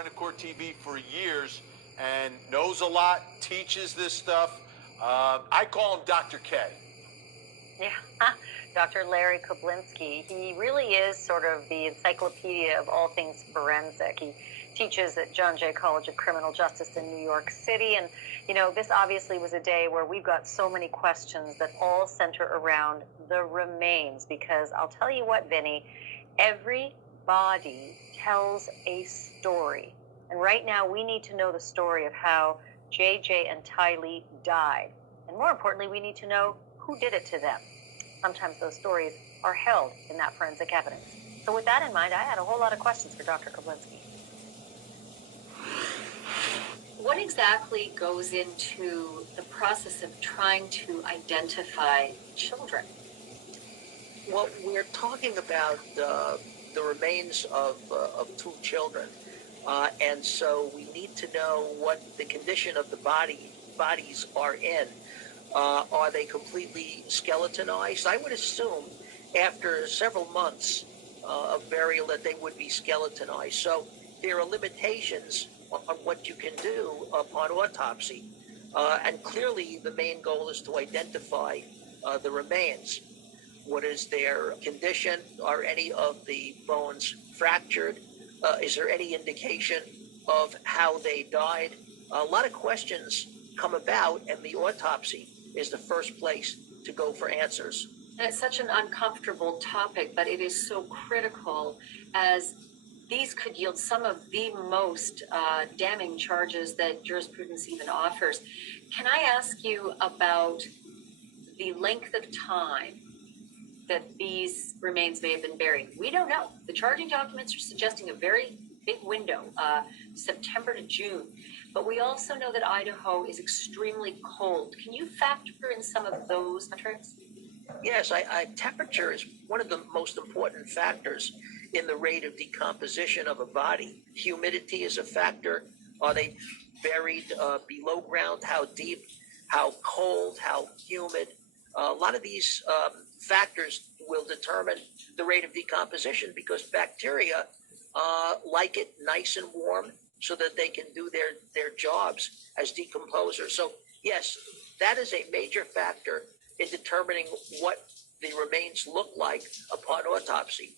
friend of Court TV for years and knows a lot, teaches this stuff. I call him Dr. K. Yeah, Dr. Larry Koblinski. He really is sort of the encyclopedia of all things forensic. He teaches at John Jay College of Criminal Justice in New York City. And, you know, this obviously was a day where we've got so many questions that all center around the remains. Because I'll tell you what, Vinny, every body tells a story. And right now we need to know the story of how JJ and Tylee died. And more importantly, we need to know who did it to them. Sometimes those stories are held in that forensic evidence. So with that in mind, I had a whole lot of questions for Dr. Koblinski. What exactly goes into the process of trying to identify children? Well, we're talking about the remains of two children, and so we need to know what the condition of the bodies are in. Are they completely skeletonized? I would assume after several months of burial that they would be skeletonized. So there are limitations on what you can do upon autopsy. And clearly the main goal is to identify the remains. What is their condition? Are any of the bones fractured? Is there any indication of how they died? A lot of questions come about, and the autopsy is the first place to go for answers. And it's such an uncomfortable topic, but it is so critical, as these could yield some of the most damning charges that jurisprudence even offers. Can I ask you about the length of time that these remains may have been buried? We don't know. The charging documents are suggesting a very big window, September to June. But we also know that Idaho is extremely cold. Can you factor in some of those metrics? Yes, temperature is one of the most important factors in the rate of decomposition of a body. Humidity is a factor. Are they buried below ground? How deep? How cold? How humid? A lot of these factors will determine the rate of decomposition, because bacteria like it nice and warm so that they can do their jobs as decomposers. So yes, that is a major factor in determining what the remains look like upon autopsy.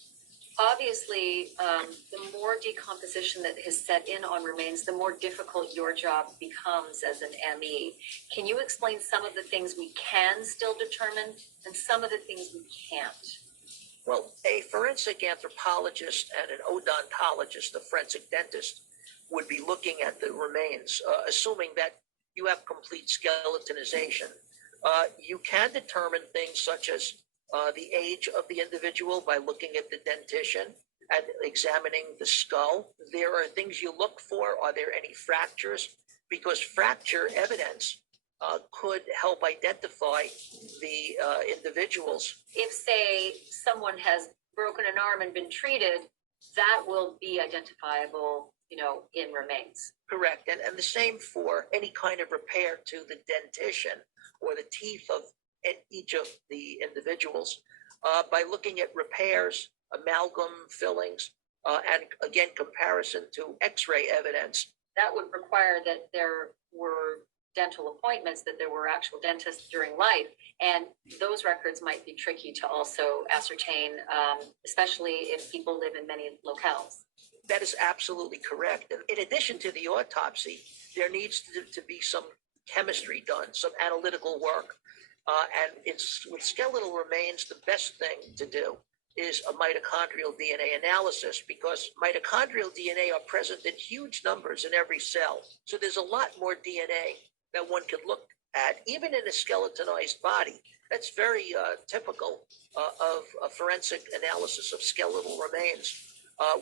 Obviously, the more decomposition that has set in on remains, the more difficult your job becomes as an ME. Can you explain some of the things we can still determine and some of the things we can't? Well, a forensic anthropologist and an odontologist, a forensic dentist, would be looking at the remains, assuming that you have complete skeletonization. You can determine things such as the age of the individual by looking at the dentition and examining the skull. There are things you look for. Are there any fractures? Because fracture evidence could help identify the individuals. If, say, someone has broken an arm and been treated, that will be identifiable, in remains. Correct. And the same for any kind of repair to the dentition or the teeth of each of the individuals by looking at repairs, amalgam fillings, and again, comparison to x-ray evidence. That would require that there were dental appointments, that there were actual dentists during life, and those records might be tricky to also ascertain, especially if people live in many locales. That is absolutely correct. And in addition to the autopsy, there needs to be some chemistry done, some analytical work. And with skeletal remains, the best thing to do is a mitochondrial DNA analysis, because mitochondrial DNA are present in huge numbers in every cell. So there's a lot more DNA that one can look at, even in a skeletonized body. That's very typical of a forensic analysis of skeletal remains.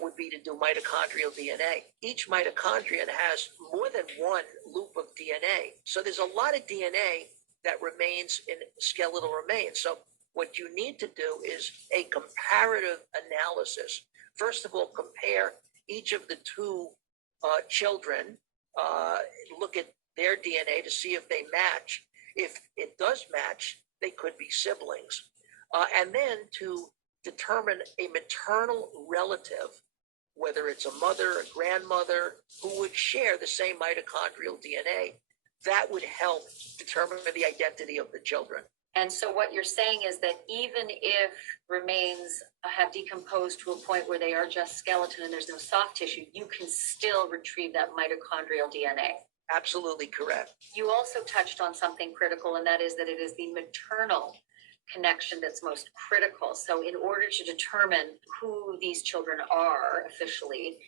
Would be to do mitochondrial DNA. Each mitochondrion has more than one loop of DNA. So there's a lot of DNA that remains in skeletal remains. So what you need to do is a comparative analysis. First of all, compare each of the two children, look at their DNA to see if they match. If it does match, they could be siblings. And then to determine a maternal relative whether it's a mother, a grandmother, who would share the same mitochondrial DNA. That would help determine the identity of the children. And so what you're saying is that even if remains have decomposed to a point where they are just skeleton and there's no soft tissue, you can still retrieve that mitochondrial DNA. Absolutely correct. You also touched on something critical, and that is that it is the maternal connection that's most critical. So in order to determine who these children are officially,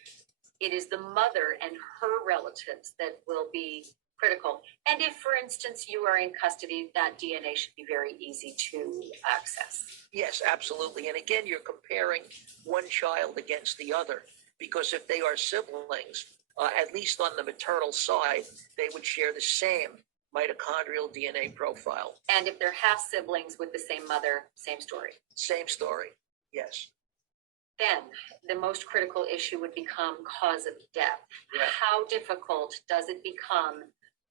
it is the mother and her relatives that will be critical. And if, for instance, you are in custody, that DNA should be very easy to access. Yes, absolutely. And again, you're comparing one child against the other, because if they are siblings, at least on the maternal side, they would share the same mitochondrial DNA profile. And if they're half siblings with the same mother, same story. Same story, yes. Then the most critical issue would become cause of death. Yeah. How difficult does it become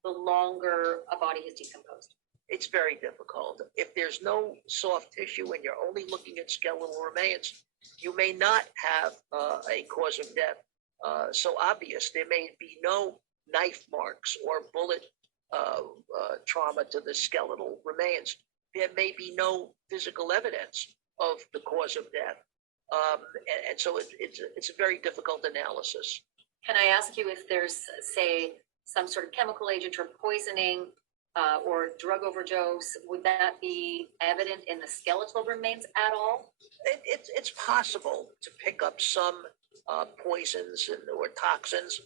the longer a body has decomposed? It's very difficult. If there's no soft tissue and you're only looking at skeletal remains, you may not have a cause of death so obvious. There may be no knife marks or bullet trauma to the skeletal remains. There may be no physical evidence of the cause of death. And so it's a very difficult analysis. Can I ask you if there's, say, some sort of chemical agent or poisoning or drug overdose? Would that be evident in the skeletal remains at all? It's possible to pick up some poisons or toxins,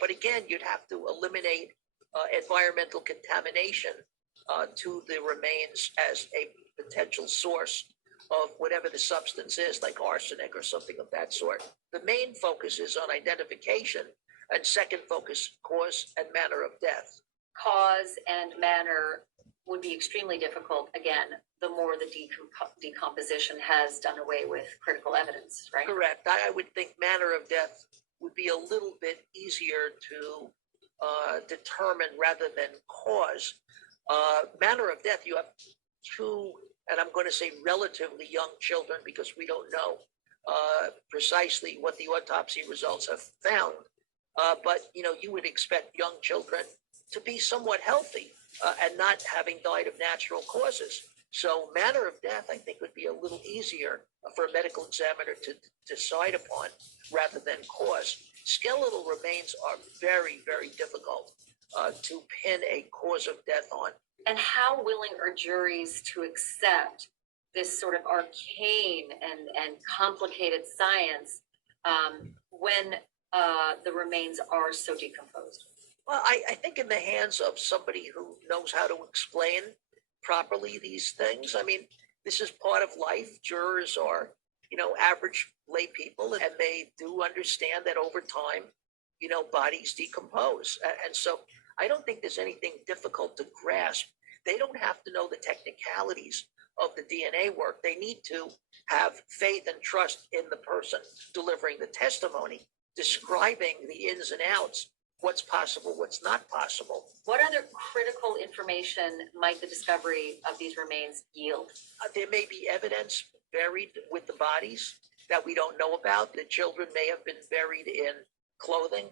but again, you'd have to eliminate environmental contamination to the remains as a potential source of whatever the substance is, like arsenic or something of that sort. The main focus is on identification, and second focus, cause and manner of death. Cause and manner would be extremely difficult, again, the more the decomposition has done away with critical evidence, right? Correct. I would think manner of death would be a little bit easier to determine rather than cause. Manner of death, you have two, and I'm going to say relatively young children, because we don't know precisely what the autopsy results have found. But you would expect young children to be somewhat healthy and not having died of natural causes. So manner of death, I think, would be a little easier for a medical examiner to decide upon rather than cause. Skeletal remains are very, very difficult to pin a cause of death on. And how willing are juries to accept this sort of arcane and complicated science when the remains are so decomposed? Well, I think in the hands of somebody who knows how to explain properly these things. I mean, this is part of life. Jurors are, average lay people, and they do understand that over time, bodies decompose. And so I don't think there's anything difficult to grasp. They don't have to know the technicalities of the DNA work. They need to have faith and trust in the person delivering the testimony, describing the ins and outs, what's possible, what's not possible. What other critical information might the discovery of these remains yield? There may be evidence buried with the bodies that we don't know about. The children may have been buried in clothing,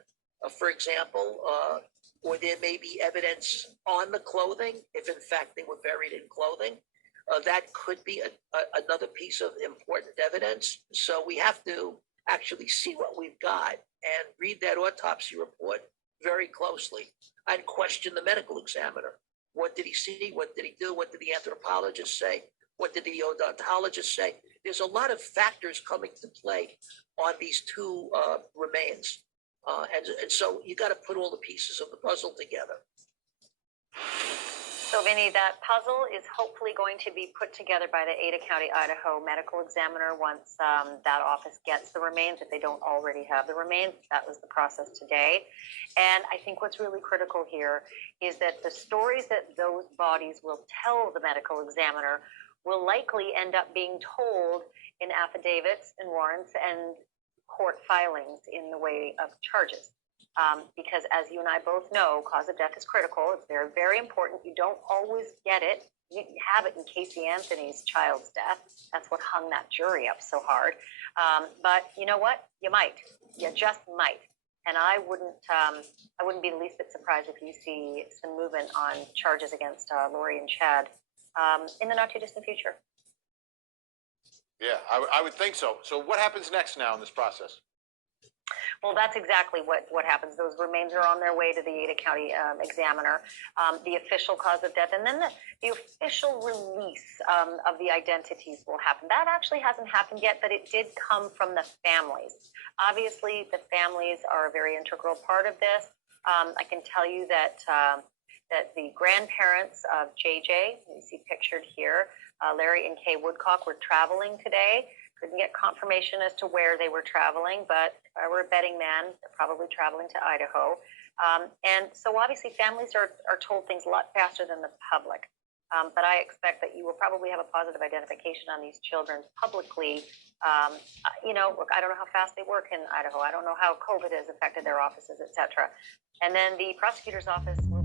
for example, or there may be evidence on the clothing, if in fact they were buried in clothing. That could be another piece of important evidence. So we have to actually see what we've got and read that autopsy report very closely and question the medical examiner. What did he see? What did he do? What did the anthropologist say? What did the odontologist say? There's a lot of factors coming to play on these two remains. And so you got to put all the pieces of the puzzle together. So, Vinny, that puzzle is hopefully going to be put together by the Ada County, Idaho medical examiner once that office gets the remains, if they don't already have the remains. That was the process today. And I think what's really critical here is that the stories that those bodies will tell the medical examiner will likely end up being told in affidavits and warrants and court filings in the way of charges. Because as you and I both know, cause of death is critical. It's very, very important. You don't always get it You have it in Casey Anthony's child's death. That's what hung that jury up so hard. But you know what? You might. You just might. And I wouldn't be the least bit surprised if you see some movement on charges against Lori and Chad in the not too distant future. Yeah, I would think so. So what happens next now in this process? Well, that's exactly what happens. Those remains are on their way to the Ada County Examiner, the official cause of death, and then the official release of the identities will happen. That actually hasn't happened yet, but it did come from the families. Obviously, the families are a very integral part of this. I can tell you that that the grandparents of JJ, you see pictured here, Larry and Kay Woodcock, were traveling today. Couldn't get confirmation as to where they were traveling, but if I were a betting man, they're probably traveling to Idaho. And so obviously families are told things a lot faster than the public. But I expect that you will probably have a positive identification on these children publicly. Look, I don't know how fast they work in Idaho. I don't know how COVID has affected their offices, et cetera. And then the prosecutor's office will